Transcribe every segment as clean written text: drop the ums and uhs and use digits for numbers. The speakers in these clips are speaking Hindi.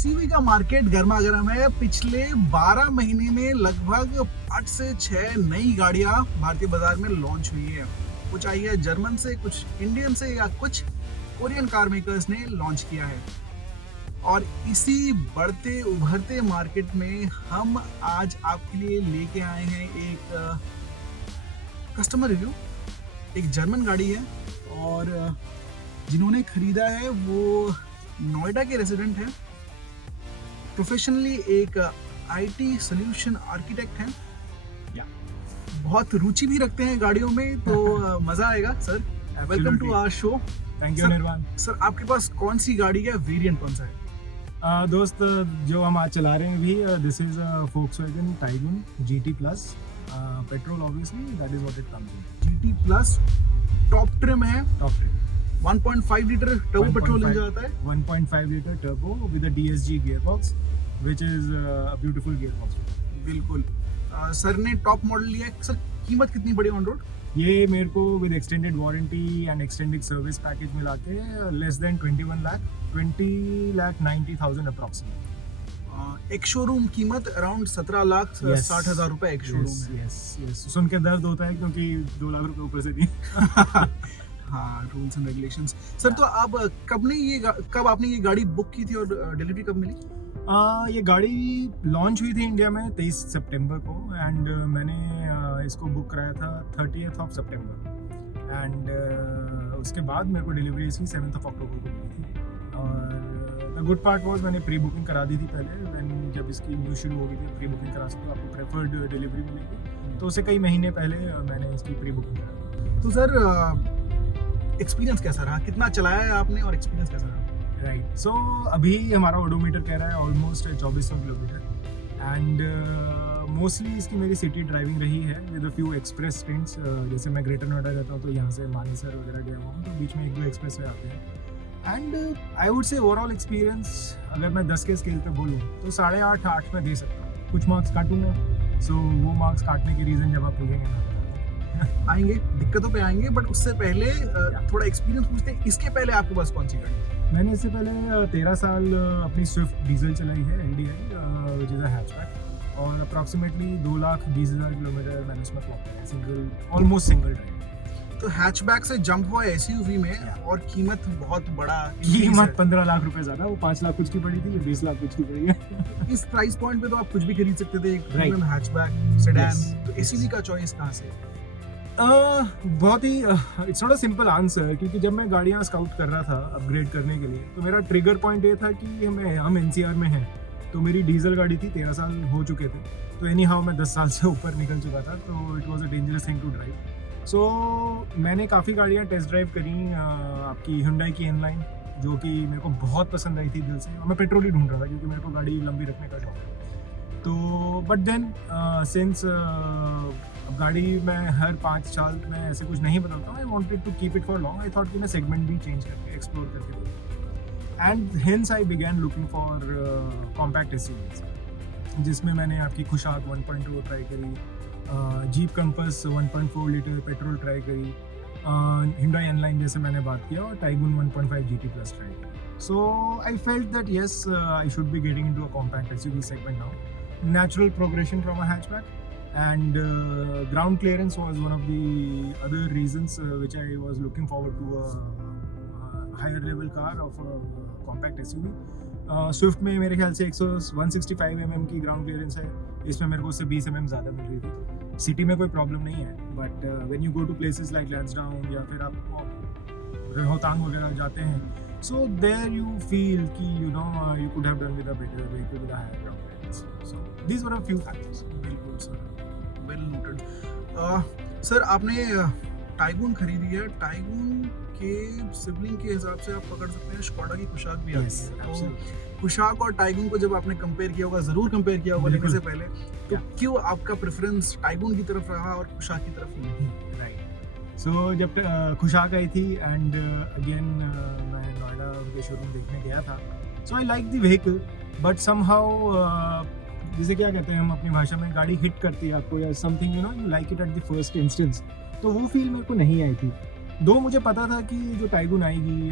एसयूवी का मार्केट गर्मा गर्म है। पिछले 12 महीने में लगभग 8 से 6 नई गाड़ियां भारतीय बाजार में लॉन्च हुई है। कुछ आई है जर्मन से, कुछ इंडियन से या कुछ कोरियन कार मेकर्स ने लॉन्च किया है। और इसी बढ़ते उभरते मार्केट में हम आज आपके लिए लेके आए हैं एक कस्टमर रिव्यू। एक जर्मन गाड़ी है और जिन्होंने खरीदा है वो नोएडा के रेजिडेंट हैं। प्रोफेशनली एक आईटी सॉल्यूशन आर्किटेक्ट हैं। बहुत रुचि भी रखते हैं गाड़ियों में, तो मजा आएगा। Sir welcome to our show. Thank you Nirvan. Sir आपके पास कौन सी गाड़ी है, वेरिएंट कौन सा है? दोस्त जो हम आज चला रहे हैं भी, this is Volkswagen Tiguan GT Plus petrol, obviously that is what it comes in. GT Plus top trim है। Top trim 1.5 litre turbo petrol engine आता है। 1.5 litre turbo with a DSG gearbox which is a beautiful gearbox। बिल्कुल। सर ने टॉप मॉडल लिया है। सर कीमत कितनी पड़ी ऑन रोड? ये मेरे को with extended warranty and extended service package मिला के लेस देन 21 लाख, 20,90,000 अप्रॉक्सीमेट। एक शोरूम कीमत अराउंड 17 लाख 60,000 रुपए एक शोरूम है। यस सुन के दर्द होता है क्योंकि 2 लाख रुपए ऊपर से दिए। हाँ, रूल्स एंड रेगुलेशंस। सर तो आप कब आपने ये गाड़ी बुक की थी और डिलीवरी कब मिली? ये गाड़ी लॉन्च हुई थी इंडिया में 23 सितंबर को एंड मैंने इसको बुक कराया था 30th ऑफ सितंबर एंड उसके बाद मेरे को डिलीवरी इसकी 7th ऑफ अक्टूबर को मिली थी। और द गुड पार्ट वाज मैंने प्री बुकिंग करा दी थी पहले। जब इसकी न्यूज़ शुरू हो गई थी प्री बुकिंग करा सकते हो, आपको प्रेफर्ड डिलीवरी मिलेगी, तो उससे कई महीने पहले मैंने इसकी प्री बुकिंग करा दी। तो सर एक्सपीरियंस कैसा रहा? कितना चलाया है आपने और एक्सपीरियंस कैसा रहा? राइट, सो अभी हमारा ओडोमीटर कह रहा है ऑलमोस्ट 2400 किलोमीटर एंड मोस्टली इसकी मेरी सिटी ड्राइविंग रही है विद अ फ्यू एक्सप्रेस स्टिंट्स। जैसे मैं ग्रेटर नोएडा रहता हूँ तो यहाँ से मानेसर वगैरह गया हुआ हूँ, तो बीच में 1-2 एक्सप्रेस वे आते हैं। And I would say overall experience अगर मैं 10 के स्केल पे बोलूँ तो 8.5 में दे सकता हूँ। कुछ मार्क्स काटूंगा, सो वो मार्क्स काटने के रीज़न जब आप पूछेंगे ना आएंगे, दिक्कतों पे आएंगे, बट उससे पहले थोड़ा एक्सपीरियंस पूछते हैं। इसके पहले आपके पास कौन सी गाड़ी थी? मैंने इससे पहले 13 साल अपनी स्विफ्ट डीजल चलाई है, LDI which is a hatchback, और अप्रॉक्सीमेटली 2,20,000 किलोमीटर मैंने उसमें क्लॉक किया, सिंगल, ऑलमोस्ट सिंगल ड्राइव। तो हैचबैक से जंप हुआ एसयूवी में और कीमत बहुत बड़ा, कीमत 15 लाख रुपए ज़्यादा। वो 5 लाख कुछ की पड़ी थी, 20 लाख कुछ की पड़ी है। इस प्राइस पॉइंट पे तो आप कुछ भी खरीद सकते थे, एक प्रीमियम हैचबैक सेडान। तो एसयूवी का चॉइस कहाँ से? बहुत ही it's not a simple answer, क्योंकि जब मैं गाड़ियाँ स्काउट कर रहा था अपग्रेड करने के लिए, तो मेरा ट्रिगर पॉइंट ये था कि हम NCR में हैं, तो मेरी डीजल गाड़ी थी, 13 साल हो चुके थे, तो एनी हाउ मैं 10 साल से ऊपर निकल चुका था, तो it was a dangerous thing to drive. So मैंने काफ़ी गाड़ियाँ टेस्ट ड्राइव करी। आपकी Hyundai की N-Line जो कि मेरे को बहुत पसंद आई थी दिल से, और मैं पेट्रोल ही ढूंढ रहा था क्योंकि मेरे को गाड़ी लंबी रखने का शौक है। तो बट देन सिंस गाड़ी मैं हर 5 साल में ऐसे कुछ नहीं बदलता हूँ, I wanted to keep it for long. I thought कि मैं सेगमेंट भी चेंज करके एक्सप्लोर करके देखूँ, and hence I began looking for compact SUVs, जिसमें मैंने आपकी खुशाक 1.2 ट्राई करी, Jeep Compass 1.4 litre petrol try करी, Hyundai N-Line जैसे मैंने बात किया, और Tiguan 1.5 GT Plus ट्राई करी। So I felt that yes I should be getting into a compact SUV segment now. Natural progression from a hatchback, and ground clearance was one of the other reasons which I was looking forward to a higher level car of a compact SUV. Swift में मेरे ख्याल से 165 mm की ग्राउंड क्लियरेंस है, इसमें मेरे को उससे 20 mm ज़्यादा मिल रही थी। सिटी में कोई प्रॉब्लम नहीं है, but when you go to places like Lansdowne या फिर आप रोहतांग वगैरह जाते हैं, सो देयर यू फील कि you could have done with a better vehicle with a higher ground clearance. So these were a few factors. बिल्कुल सर, वेल नोटेड। सर आपने टाइगून खरीदी है, टाइगून के सिबलिंग के हिसाब से आप पकड़ सकते हैं स्कोडा की कुशाक भी आती है। तो कुशाक और टाइगून को जब आपने कंपेयर किया होगा, ज़रूर कंपेयर किया होगा लेने से पहले, तो क्यों आपका प्रेफरेंस टाइगून की तरफ रहा और कुशाक की तरफ नहीं? राइट, सो जब खुशाक आई थी एंड अगेन मैं नोएडा उनके शोरूम देखने गया था, so I like the vehicle, but somehow जिसे क्या कहते हैं हम अपनी भाषा में, गाड़ी हिट करती है आपको या something, you like it at the first instance, तो वो फील मेरे को नहीं आई थी। दो मुझे पता था कि जो टाइगुन आएगी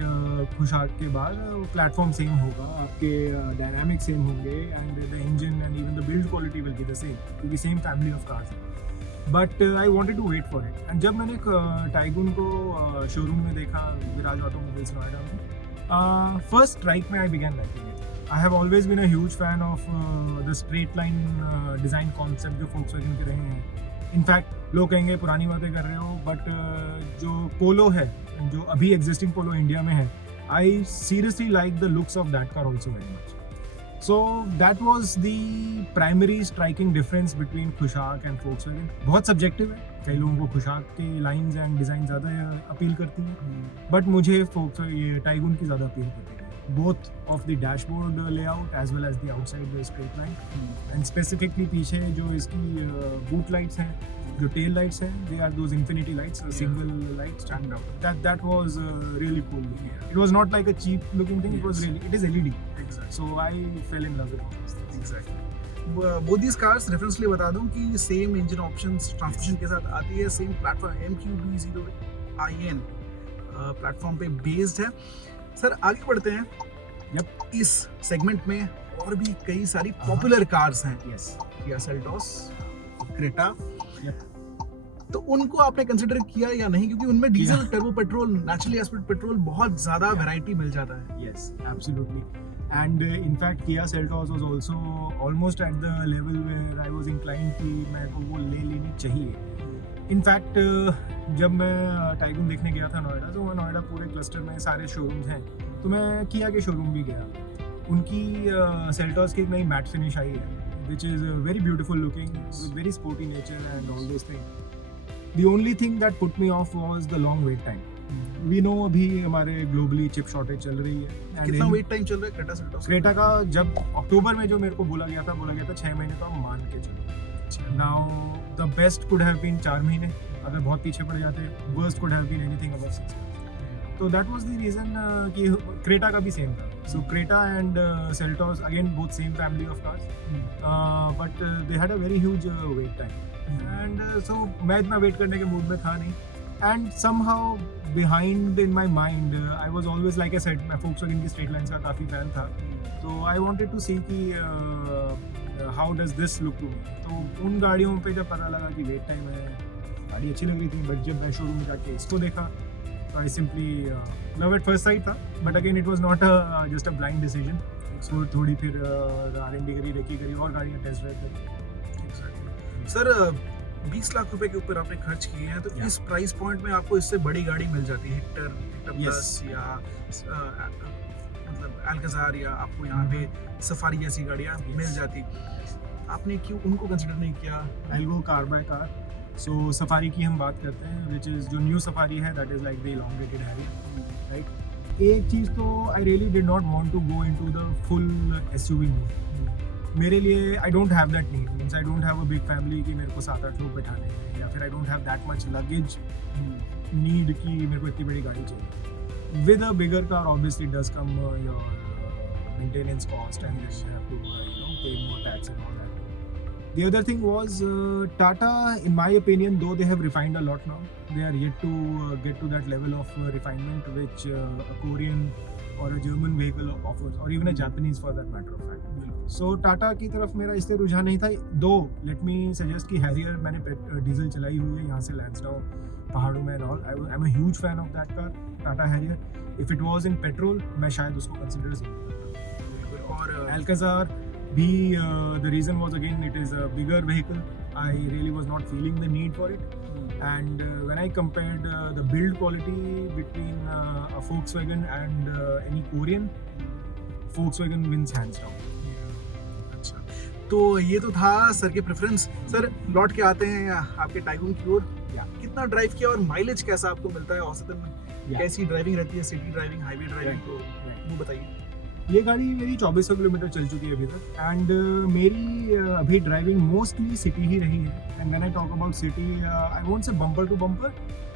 खुशाक के बाद प्लेटफॉर्म सेम होगा, आपके डायनामिक सेम होंगे and the engine and even the build quality will be the same, क्योंकि सेम फैमिली ऑफ कार्स है। But I wanted to wait for it and जब मैंने टाइगुन को शोरूम में देखा विराज ऑटोमोबाइल्स नोएडा में, फर्स्ट स्ट्राइक में I began liking it. I have always been a huge fan of the straight line design concept जो फोक्सवैगन के रहे हैं। इनफैक्ट लोग कहेंगे पुरानी बातें कर रहे हो, बट जो पोलो है, जो अभी एग्जिस्टिंग पोलो इंडिया में है, I seriously like the looks of that car also very much. So that was the primary striking difference between Kushaq and Volkswagen. बहुत सब्जेक्टिव है, कई लोगों को खुशाक की लाइन्स एंड डिज़ाइन ज़्यादा अपील करती हैं, बट मुझे ये टाइगुन की ज़्यादा अपील करती है। Both of the dashboard layout as well as the outside the straight line, and specifically पीछे जो इसकी boot lights हैं, जो tail lights हैं, they are those infinity lights, single light stand out. That was really cool. It was not like a cheap looking thing. It was really, it is LED. Exactly. So I fell in love with all this. Exactly. Both these cars reference लिए बता दूं कि सेम इंजन ऑप्शंस ट्रांसमिशन के साथ आती है, सेम प्लेटफॉर्म MQB0IN प्लेटफॉर्म पे बेस्ड है। सर आगे बढ़ते हैं। Yep. इस सेगमेंट में और भी कई सारी पॉपुलर कार्स हैं। Yes. Kia Seltos, Creta. Yep. तो उनको आपने कंसिडर किया या नहीं, क्योंकि उनमें diesel, turbo petrol, naturally aspirated petrol बहुत ज्यादा वैरायटी मिल जाता है। Yes, absolutely. And in fact, Kia Seltos was also almost at the level where I was inclined कि मेरे को वो ले लेनी चाहिए। इनफैक्ट जब मैं टाइगुन देखने गया था नोएडा, तो नोएडा पूरे क्लस्टर में सारे शोरूम्स हैं, तो मैं किया के शोरूम भी गया। उनकी सेल्टॉस की एक नई मैट फिनिश आई है, which is very beautiful looking, with very sporty nature and all those thing. The only thing that put me off was the long wait time. We know अभी हमारे ग्लोबली चिप शॉर्टेज चल रही है। कितना वेट टाइम चल रहा है क्रेटा सेल्टोस? क्रेटा का जब अक्टूबर में जो मेरे को बोला गया था 6 महीने तो हम मान के चलो। Now the best could have been 4 महीने, अगर बहुत पीछे पड़ जाते। Worst could have been anything above 6 months। तो दैट वाज द रीजन कि क्रेटा का भी सेम था। So Creta and Seltos again both same family of cars, but they had a very huge wait time and so मैं इतना वेट करने के मूड में था नहीं। And somehow behind in my mind I was always like I said, मैं फोक्सवैगन की स्ट्रेट लाइन्स का काफ़ी फैन था, तो आई वॉन्टेड टू सी कि how does this look to me. तो उन गाड़ियों पे जब पता लगा कि वेट टाइम है, गाड़ी अच्छी लग रही थी, बट जब मैं शोरूम में जाके इसको देखा तो I simply love at first sight था। But again it was not just a blind decision. So थोड़ी फिर R&D करी, रेकी करी और गाड़ियाँ टेस्ट ड्राइव करी। सर 20 लाख रुपए के ऊपर आपने खर्च किए हैं, तो इस प्राइस पॉइंट में आपको इससे बड़ी गाड़ी मिल जाती है, हिक्टर प्लस या मतलब अल्काज़ार, या आपको यहाँ पे सफारी जैसी गाड़ियाँ मिल जाती। आपने क्यों उनको कंसिडर नहीं किया? I go car by car. So Safari की हम बात करते हैं, विच इज़ जो न्यू सफारी है, that is like the elongated Harrier, right. एक चीज़ तो I really did not want to go into the full SUV mode. मेरे लिए I don't have that need, means I don't have a big family कि मेरे को 7-8 लोग बैठाने हैं, या फिर I don't have that much luggage need कि मेरे को इतनी बड़ी गाड़ी चाहिए। With a bigger car obviously does come your maintenance cost and you have to pay more tax and all that. The other thing was Tata, in my opinion, though they have refined a lot now, they are yet to get to that level of refinement which a Korean or a German vehicle offers, or even a Japanese for that matter of fact. So Tata की तरफ मेरा इससे रुझान नहीं था। दो let me suggest कि Harrier मैंने डीजल चलाई हुई है यहाँ से Lansdowne पहाड़ों में and all. I'm a huge fan of that car, Tata Harrier. If it was in petrol, मैं शायद उसको consider ज़रूर। और Alcazar भी the reason was again it is a bigger vehicle. I really was not feeling the need for it. And when I compared the build quality between a Volkswagen and any Korean, Volkswagen wins hands down. अच्छा, तो ये तो था सर के प्रेफरेंस। सर लौट के आते हैं आपके टाइगुन की ओर। कितना ड्राइव किया और माइलेज कैसा आपको मिलता है औसतन में? कैसी ड्राइविंग रहती है, सिटी ड्राइविंग, हाईवे ड्राइविंग, तो वो बताइए। ये गाड़ी मेरी 2400 किलोमीटर चल चुकी है अभी तक, एंड मेरी अभी ड्राइविंग मोस्टली सिटी ही रही है। And when I talk about city, I won't say bumper to bumper,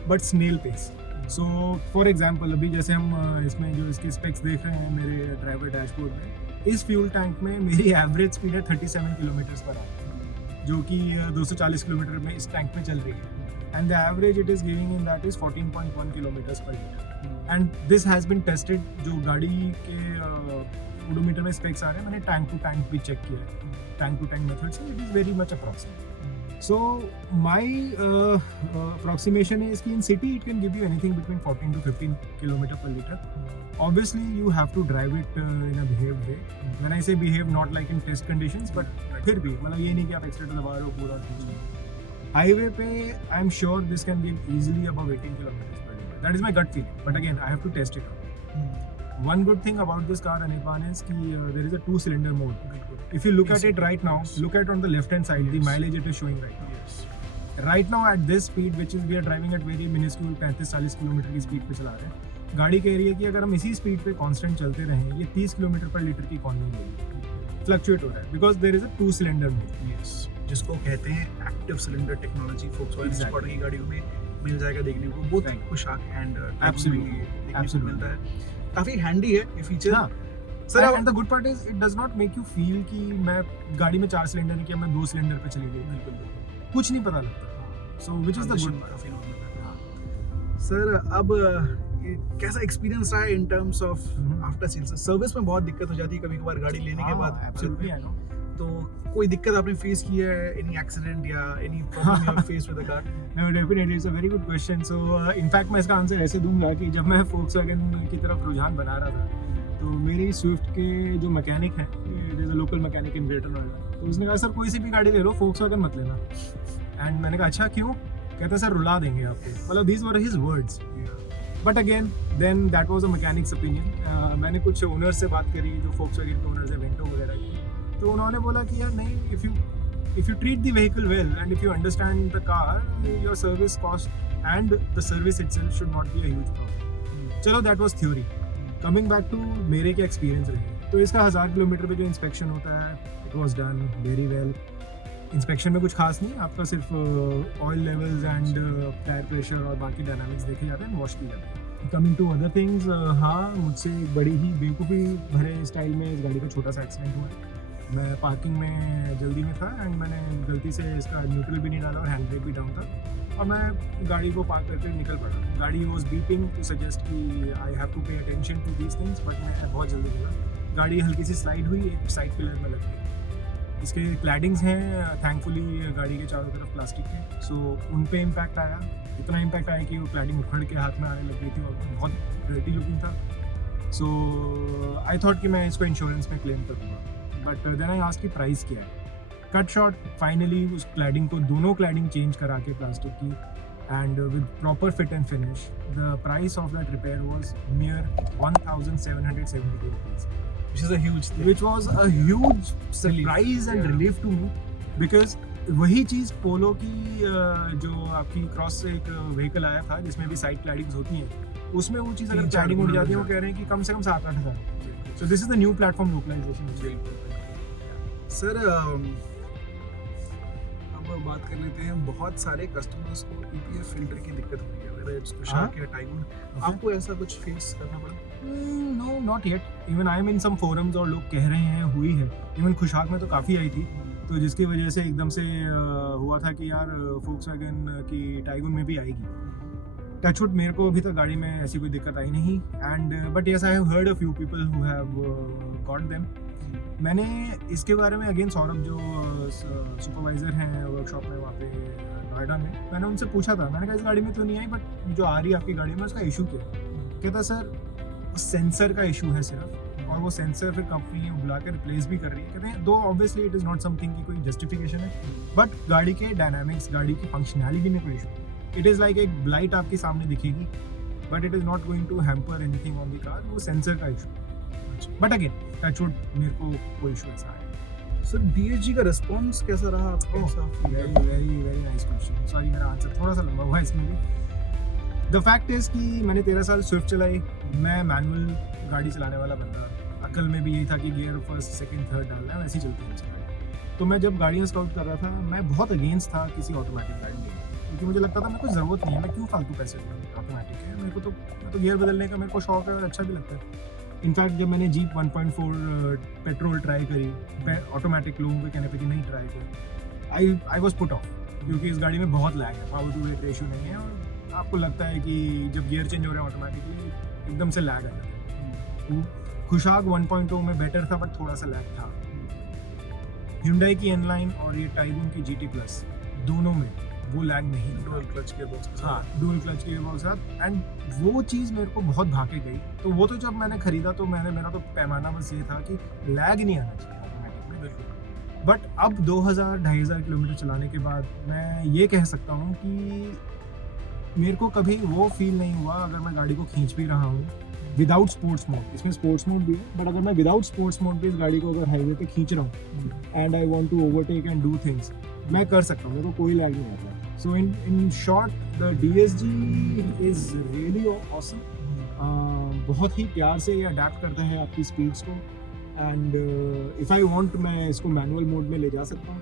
but snail pace. So for example अभी जैसे हम इसमें जो इसके स्पेक्स देख रहे हैं मेरे ड्राइवर डैशबोर्ड में, इस फ्यूल टैंक में मेरी एवरेज स्पीड है 37 किलोमीटर पर आवर, जो कि 240 किलोमीटर में इस टैंक में चल रही है। and the average it is giving in that is 14.1 kilometers per liter. And this has been tested. जो गाड़ी के ओडोमीटर में स्पेक्स आ रहे हैं, मैंने टैंक टू टैंक भी चेक किया है, टैंक टू टैंक मेथड से. It is very much approximate. So my approximation is कि in city it can give you anything between 14 to 15 kilometer per liter. Obviously you have to drive it in a behaved way. When I say behave, not like in test conditions, but फिर भी मतलब ये नहीं कि आप एक्सीलेटर दबा रहे हो पूरा. हाईवे पे I am sure this can give easily above 18 kilometers per liter. That is my gut feeling, but again I have to test it out. One good thing about this car, Anirban, is कि there is a 2-cylinder mode. If you look at it right now, look at on the left hand side, the mileage it is showing right now. Right now at this speed, which is we are driving at very minuscule 35-40 kilometre की स्पीड पे चला रहे हैं, गाड़ी कह रही है कि अगर हम इसी स्पीड पे कांस्टेंट चलते रहें, ये 30 किलोमीटर पर लीटर की इकॉनमी मिलेगी. फ्लक्चुएट हो रहा है because there is a 2-cylinder mode. Yes, जिसको कहते हैं active cylinder technology. Volkswagen Skoda की गाड़ियों में मिल जाएगा देखने को. बहुत खुशाक एंड एब्सोल्युटली मिलता है. काफी हैंडी है ये फीचर. हाँ. Sir, and the good part is it does not make you feel कि मैं गाड़ी में 4 सिलेंडर है कि मैं 2 सिलेंडर पे चली गई. बिल्कुल कुछ नहीं पता लगता. So which is the good. Sir, अब कैसा एक्सपीरियंस रहा है in terms of after sales? Service में बहुत दिक्कत हो जाती है कभी कभार गाड़ी लेने के बाद. Absolutely I know. तो कोई दिक्कत आपने फेस की है? एनी एक्सीडेंट या any problem you have faced with the car? No, definitely, it's a very good question. So, in fact, मैं इसका आंसर ऐसे दूंगा कि जब मैं Volkswagen की तरफ रुझान बना रहा था, तो मेरी स्विफ्ट के जो मैकेनिक हैं, it is a local mechanic in greater Noida, तो उसने कहा सर कोई सी भी गाड़ी ले लो, Volkswagen मत लेना. एंड मैंने कहा अच्छा क्यों? कहता सर रुला देंगे आपको. मतलब these were his words. But again then that was a mechanic's opinion. मैंने कुछ ओनर्स से बात करी जो Volkswagen के ओनर्स हैं, वेंटो वगैरह की, तो उन्होंने बोला कि यार नहीं, if you treat the vehicle well and if you understand the car, your service cost and the service itself should not be a huge problem. चलो that was theory. Coming back to मेरे के एक्सपीरियंस रहे, तो इसका 1000 किलोमीटर पे जो इंस्पेक्शन होता है, it was done very well. Inspection में कुछ खास नहीं, आपका सिर्फ oil levels and tyre pressure और बाकी डायनामिक्स देखे जाते हैं, वॉश की जाती है. कमिंग टू अदर थिंग्स, हाँ मुझसे एक बड़ी ही बेवकूफ़ी भरे स्टाइल में इस गाड़ी का छोटा सा एक्सीडेंट हुआ है. मैं पार्किंग में जल्दी में था एंड मैंने गलती से इसका न्यूट्रल भी नहीं डाला और हैंड ब्रेक भी डाउन था, और मैं गाड़ी को पार्क करके निकल पड़ा. गाड़ी वॉज बीपिंग टू सजेस्ट कि I have to pay attention to these things, but मैं बहुत जल्दी मिला. गाड़ी हल्की सी स्लाइड हुई, एक साइड पिलर में लग गई. इसके क्लैडिंग्स हैं थैंकफुली गाड़ी के चारों तरफ प्लास्टिक के, सो उन पे इम्पैक्ट आया. इतना इम्पैक्ट आया कि वो क्लैडिंग उखड़ के हाथ में आने लग गई थी और बहुत डर्टी लुकिंग था. सो आई थॉट कि मैं इसको इंश्योरेंस में क्लेम करूँगा, बट देन आई आस्क्ड कि प्राइस क्या है. कट शॉर्ट, फाइनली उस क्लैडिंग को, दोनों क्लैडिंग चेंज करा के प्लास्टिक की and with proper fit and finish, the price of that repair was near 1772 rupees, which was a huge surprise and relief to me, because वही चीज़ पोलो की जो आपकी क्रॉस से एक व्हीकल आया था जिसमें भी साइड क्लैडिंग्स होती हैं, उसमें वो चीज़ अगर क्लैडिंग उड़ जाती है, वो कह रहे हैं कि कम से कम 7-8 हज़ार. So this is the new platform localisation. Sir, अब बात कर लेते हैं. बहुत सारे कस्टमर्स को EPF फिल्टर की दिक्कत हो रही है, whether it's Kushaq या Taigun. आपको ऐसा कुछ फेस करना पड़ा? No, not yet. Even I am in some forums और लोग कह रहे हैं हुई है. इवन खुशाक में तो काफ़ी आई थी, तो जिसकी वजह से एकदम से हुआ था कि यार Volkswagen की Taigun में भी आएगी. टचवुड, मेरे को अभी तक गाड़ी में ऐसी कोई दिक्कत आई नहीं. And but yes, I have heard a few people who have got them. मैंने इसके बारे में अगेन सौरभ जो सुपरवाइज़र हैं वर्कशॉप में वहाँ पे नोएडा में, मैंने उनसे पूछा था. मैंने कहा इस गाड़ी में तो नहीं आई, बट जो आ रही है आपकी गाड़ी में उसका इशू क्या है? कहता सर सेंसर का इशू है सिर्फ, और वो सेंसर फिर कंपनी बुला कर रिप्लेस भी कर रही है. कहते हैं दो obviously it is not something की कोई जस्टिफिकेशन है, बट गाड़ी के डायनामिक्स, गाड़ी की फंक्शनैलिटी में कोई इशू है. इट इज़ लाइक एक लाइट आपके सामने दिखेगी, but it is not going to hamper anything on the car. वो सेंसर का इशू. बट अगेन टचवुड, मेरे को कोई इशू ऐसा है. सर, DSG का रिस्पॉन्स कैसा रहा आपको? Very nice question. सॉरी, मेरा आंसर थोड़ा सा लंबा हुआ है इसमें भी. द फैक्ट इज़ कि मैंने 13 साल स्विफ्ट चलाई. मैं मैनुअल गाड़ी चलाने वाला बंदा, अकल में भी यही था कि गियर फर्स्ट, सेकंड, थर्ड डालना है, वैसे ही चलती है उसकी गाड़ी. तो मैं जब गाड़ियाँ स्काउट कर रहा था, मैं बहुत अगेंस्ट था किसी ऑटोमेटिक गाड़ी लेने, क्योंकि मुझे लगता था मेरे को ज़रूरत नहीं है, मैं क्यों फालतू पैसे दूँ. ऑटोमेटिक है, मेरे को तो गियर बदलने का मेरे को शौक है और अच्छा भी लगता है. इनफैक्ट जब मैंने जीप 1.4 पेट्रोल ट्राई करी, ऑटोमेटिक लोगों के कहने पे कि नहीं ट्राई करी, आई वॉज पुट ऑफ. क्योंकि इस गाड़ी में बहुत लैग है, पावर टू वेट रेशियो नहीं है और आपको लगता है कि जब गियर चेंज हो रहा है ऑटोमेटिकली एकदम से लैग आ जाता है। खुशाक 1.0 में बेटर था बट थोड़ा सा लैग था। Hyundai की N-Line और ये टाइगून की GT Plus दोनों में वो लैग नहीं, डुअल क्लच के बॉक्स के साथ। हाँ डुअल क्लच के बॉक्स साथ। एंड वो चीज़ मेरे को बहुत भाके गई। तो वो तो जब मैंने खरीदा तो मेरा तो पैमाना बस ये था कि लैग नहीं आना चाहिए ऑटोमेटिक में। बिल्कुल। बट अब 2000-2500 किलोमीटर चलाने के बाद मैं ये कह सकता हूँ कि मेरे को कभी वो फील नहीं हुआ अगर मैं गाड़ी को खींच भी रहा हूँ विदाउट स्पोर्ट्स मोड। इसमें स्पोर्ट्स मोड भी है बट अगर मैं विदाउट स्पोर्ट्स मोड भी इस गाड़ी को अगर हाईवे पे खींच रहा हूँ and I want to overtake and do things, मैं कर सकता हूँ, मेरे को कोई लैग नहीं आता। So in short the DSG is really awesome. बहुत ही प्यार से ये अडेप्ट करता है आपकी स्पीड्स को एंड इफ़ आई वांट मैं इसको मैनुअल मोड में ले जा सकता हूँ।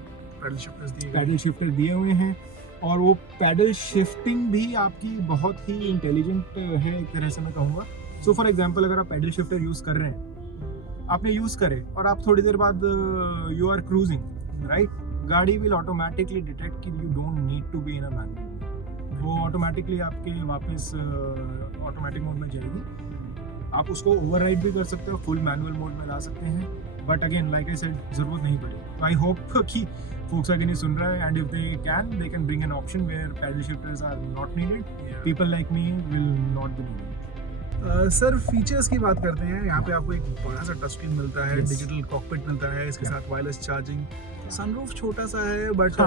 पैडल शिफ्टर दिए हुए हैं और वो पैडल शिफ्टिंग भी आपकी बहुत ही इंटेलिजेंट है एक तरह से मैं कहूँगा। सो फॉर एग्जांपल अगर आप पैडल शिफ्टर यूज़ कर रहे हैं, आपने यूज़ करे और आप थोड़ी देर बाद यू आर क्रूजिंग राइट, गाड़ी विल ऑटोमेटिकली डिटेक्ट कि you don't need to be in a manual. वो ऑटोमेटिकली आपके वापस ऑटोमेटिक मोड में जाएगी। आप उसको ओवरराइड भी कर सकते हो, फुल मैनुअल मोड में ला सकते हैं। But again like I said ज़रूरत नहीं पड़ी। तो आई होप कि Volkswagen ही सुन रहा है and if they can bring an option where paddle shifters are not needed, people like me will not be needed. Sir features की बात करते हैं। यहाँ पे आपको एक बड़ा सा टच स्क्रीन मिलता है, Yes. डिजिटल कॉकपिट मिलता है, इसके Yeah. साथ वायरलेस चार्जिंग, सनरूफ छोटा सा है बट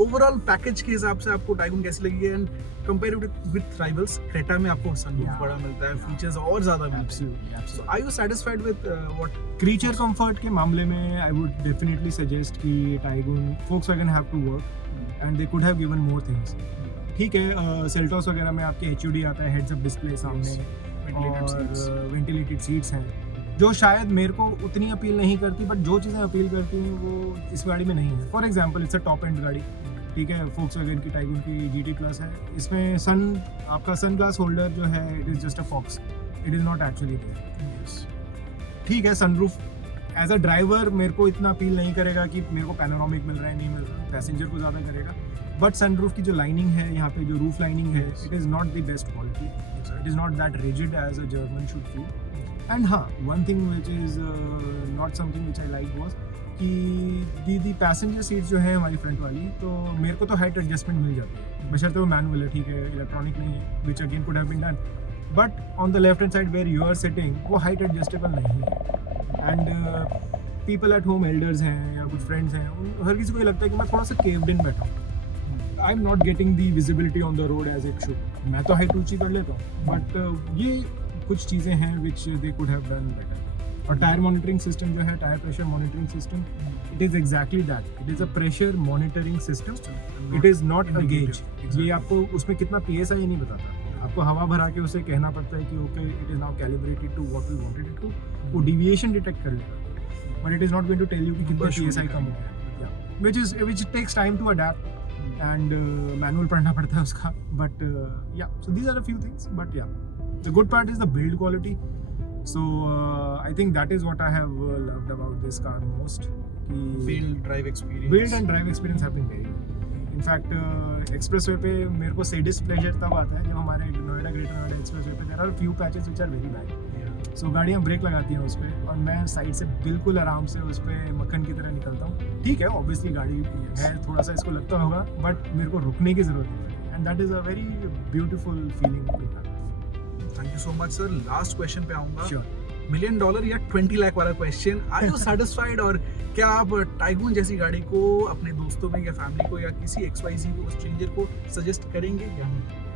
ओवरऑल पैकेज के हिसाब से आपको टाइगून कैसी लगी है? And compare with rivals, Creta में आपको सनरूफ Yeah. बड़ा मिलता है, Yeah. फीचर्स और ज्यादा मिलते हैं। So are you satisfied with what? Creature comfort के मामले में आई वुड डेफिनेटली सजेस्ट कि Taigun Volkswagen have to work and they could have given more things. ठीक है, सेल्टॉस वगैरह में आपके HUD आता है, हेड्स अप डिस्प्ले सामने और वेंटिलेटेड सीट्स हैं जो शायद मेरे को उतनी अपील नहीं करती, बट जो चीज़ें अपील करती हैं वो इस गाड़ी में नहीं है। For example it's a top and गाड़ी, ठीक है, Volkswagen की टाइगून की GT Plus है, इसमें आपका सन ग्लास होल्डर जो है it is just a faux, it is not actually there. ठीक है, सनरूफ एज अ ड्राइवर मेरे को इतना अपील नहीं करेगा कि मेरे को पैनोरामिक मिल रहा है नहीं मिल रहा, पैसेंजर को ज़्यादा करेगा। बट सनरूफ की जो लाइनिंग है यहाँ पे, जो रूफ लाइनिंग है, it is not the best quality, it is not that rigid as a German should feel. And हाँ, one thing which is not something which I like was कि दी पैसेंजर सीट जो है हमारी फ्रंट वाली, तो मेरे को तो हाइट एडजस्टमेंट मिल जाती है, बशर्ते वो मैनुअल है, ठीक है, इलेक्ट्रॉनिक नहीं है, which again could have been done. But on the left hand side where you are sitting, वो हाइट एडजस्टेबल नहीं है। And people at home, elders हैं या कुछ फ्रेंड्स हैं, हर किसी को ये लगता है कि मैं थोड़ा सा केव्ड इन बैठा हूँ, I am not getting the visibility on the road as it should. मैं तो हाइट ऊंची कर लेता हूँ, बट ये कुछ चीज़ें हैं which they could have done better. और टायर मॉनिटरिंग सिस्टम जो है, tyre pressure monitoring system, it is exactly that, it is a pressure monitoring system, it is not a gauge. ये आपको उसमें कितना PSI नहीं बताता, आपको हवा भरा के उसे कहना पड़ता है कि okay it is now calibrated to what we wanted it to, वो डिविएशन डिटेक्ट कर लेगा, but it is not going to tell you कि कितना PSI कम हो गया, which takes time to adapt and manual पढ़ना पड़ता है उसका, but yeah, so these are a few things, but yeah, the good part is the build quality. So I think that is what I have loved about this car most. Build drive and drive experience have been very good. In fact, expressway पे मेरे को sadist pleasure तब आता है जब हमारे नोएडा ग्रेटर नोएडा एक्सप्रेसवे पे there are few patches which are very bad. सो गाड़ियाँ ब्रेक लगाती हैं उस पर और मैं साइड से बिल्कुल आराम से उस पर मक्खन की तरह निकलता हूँ। ठीक है, ऑब्वियसली गाड़ी है, थोड़ा सा इसको लगता होगा, बट मेरे को रुकने की ज़रूरत नहीं, and that is a very beautiful feeling. Thank you so much sir. Last question पे आऊँगा। श्योर। $1 million या 20 लाख वाला क्वेश्चन, आर यू सेटिस्फाइड? और क्या आप टाइगून जैसी गाड़ी को अपने दोस्तों में या फैमिली को या किसी XYZ को, स्ट्रेंजर को सजेस्ट करेंगे या नहीं?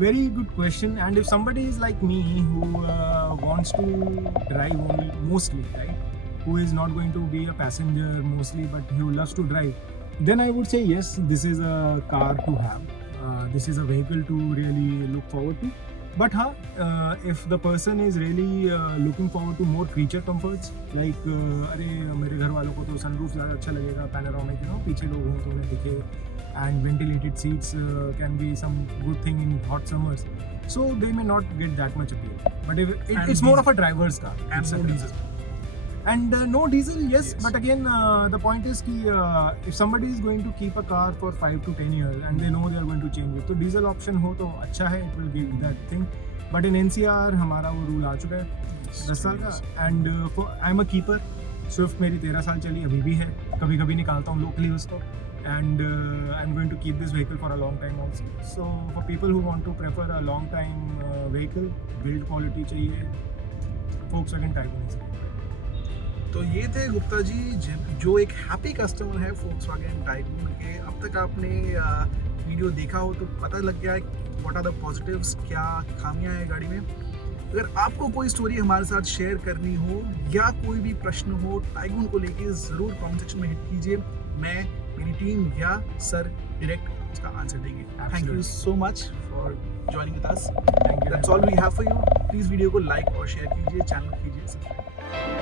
Very good question. And if somebody is like me who wants to drive only, mostly, right, who is not going to be a passenger mostly, but who loves to drive, then I would say yes, this is a car to have. This is a vehicle to really look forward to. But if the person is really looking forward to more creature comforts, like अरे मेरे घर वालों को तो sunroof ज़्यादा अच्छा लगेगा, panoramic, पीछे लोग हों तो उन्हें दिखे, and ventilated seats can be some good thing in hot summers, so they may not get that much appeal. But if it's more of a driver's car, And it's a more diesel. And no diesel, yes, Yes. but again, the point is कि if somebody is going to keep a car for 5 to 10 years and they know they are going to change it, तो diesel option हो तो अच्छा है, it will give that thing. But in NCR हमारा वो रूल आ चुका है 10 साल का. And I am a keeper. Swift मेरी 13 साल चली, अभी भी है, कभी कभी निकालता हूँ लोकली उसको. And I'm going to keep this vehicle for a long time also. So for people who want to prefer a long time vehicle, build quality चाहिए, Volkswagen Tiguan is it. तो ये थे गुप्ता जी जो एक हैप्पी कस्टमर है Volkswagen Tiguan के. अब तक आपने वीडियो देखा हो तो पता लग गया है व्हाट आर द पॉजिटिव्स, क्या खामियां हैं गाड़ी में. अगर आपको कोई स्टोरी हमारे साथ शेयर करनी हो या कोई भी प्रश्न हो Tiguan को लेके, ज़रूर कमेंट सेक्शन में हिट कीजिए. मैं, मेरी टीम या सर डायरेक्ट उसका आंसर देंगे. Thank you so much for joining with us. Thank you. That's all we have for you. Please video को लाइक और शेयर कीजिए, चैनल कीजिए सब्सक्राइब.